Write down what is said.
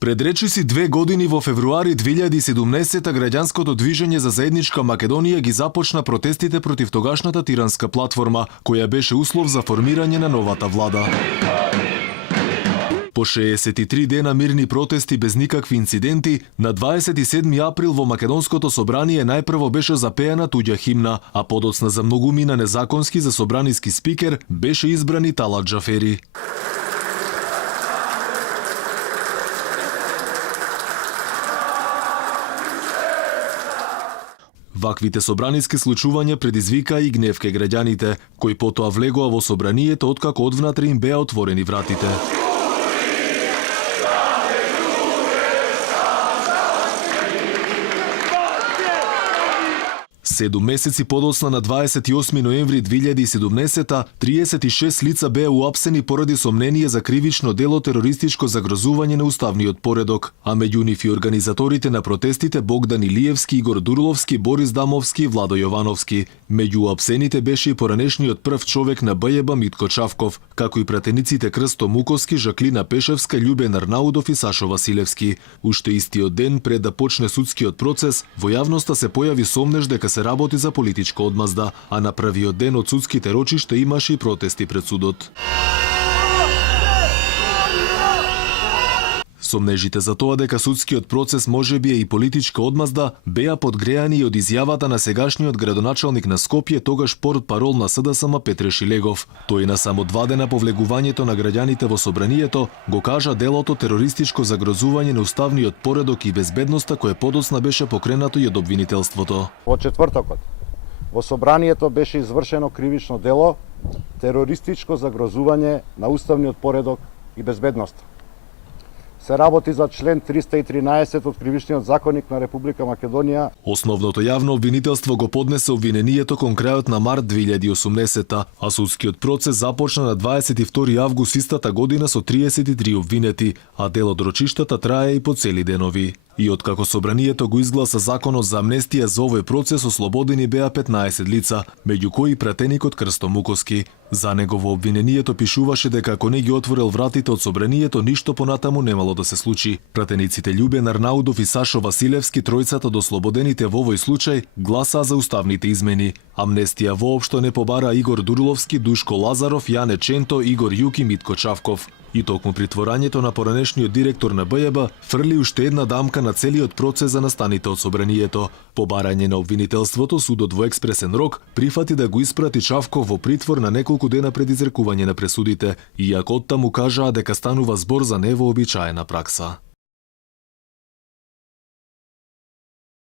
Пред речиси 2 години во февруари 2017 граѓанското движење за заедничка Македонија ги започна протестите против тогашната тиранска платформа, која беше услов за формирање на новата влада. По 63 дена мирни протести без никакви инциденти, на 27 април во Македонското собрание најпрво беше запеана туѓа химна, а подоцна за многумина незаконски за собраниски спикер беше избрани Талат Џафери. Ваквите собраниски случувања предизвикаа и гнев кај граѓаните, кои потоа влегоа во собранието откако одвнатре им беа отворени вратите. Седум месеци подоцна на 28 ноември 2017, 36 лица беа уапсени поради сомнение за кривично дело терористичко загрозување на уставниот поредок, а меѓу нив и организаторите на протестите Богдан Илиевски, Игор Дурловски, Борис Дамовски и Владо Јовановски. Меѓу уапсените беше и поранешниот прв човек на БЈБ Митко Чавков, како и пратениците Крсто Муковски, Жаклина Пешевска, Љубен Арнаудов и Сашо Василевски. Уште истиот ден пред да почне судскиот процес, во јавноста се појави сомнеж дека се работи за политичка одмазда, а на првиот ден од судските рочишта имаше и протести пред судот. Сомнежите за тоа дека судскиот процес можеби е и политичка одмазда беа подгреани и од изјавата на сегашниот градоначалник на Скопје, тогаш портпарол на СДСМ Петре Шилегов. Тој на само 2 дена по влегувањето на граѓаните во собранието го кажа делото терористичко загрозување на уставниот поредок и безбедноста кое подоцна беше покренато и од обвинителството. Во четвртокот во собранието беше извршено кривично дело терористичко загрозување на уставниот поредок и безбедноста. Се работи за член 313 од Кривичниот законник на Република Македонија. Основното јавно обвинителство го поднесе обвинението кон крајот на март 2018, а судскиот процес започна на 22 август истата година со 33 обвинети, а дел од рочиштата трае и по цели денови. И откако собранието го изгласа законот за амнестија за овој процес, ослободени беа 15 лица, меѓу кои пратеникот Крсто Муковски. За него во обвинението пишуваше дека ако не ги отворил вратите од собранието, ништо понатаму немало да се случи. Пратениците Љубен Арнаудов и Сашо Василевски, тројцата од ослободените во овој случај, гласаа за уставните измени. Амнестија воопшто не побара Игор Дурловски, Душко Лазаров, Јане Ченто, Игор Јуки, Митко Чавков. И токму притворањето на поранешниот директор на БЈБ фрли уште една дамка на целиот процес за настаните од собранието. По барање на обвинителството, судот во експресен рок прифати да го испрати Чавков во притвор на неколку дена пред изрекување на пресудите, иако оттаму кажаа дека станува збор за невообичаена пракса.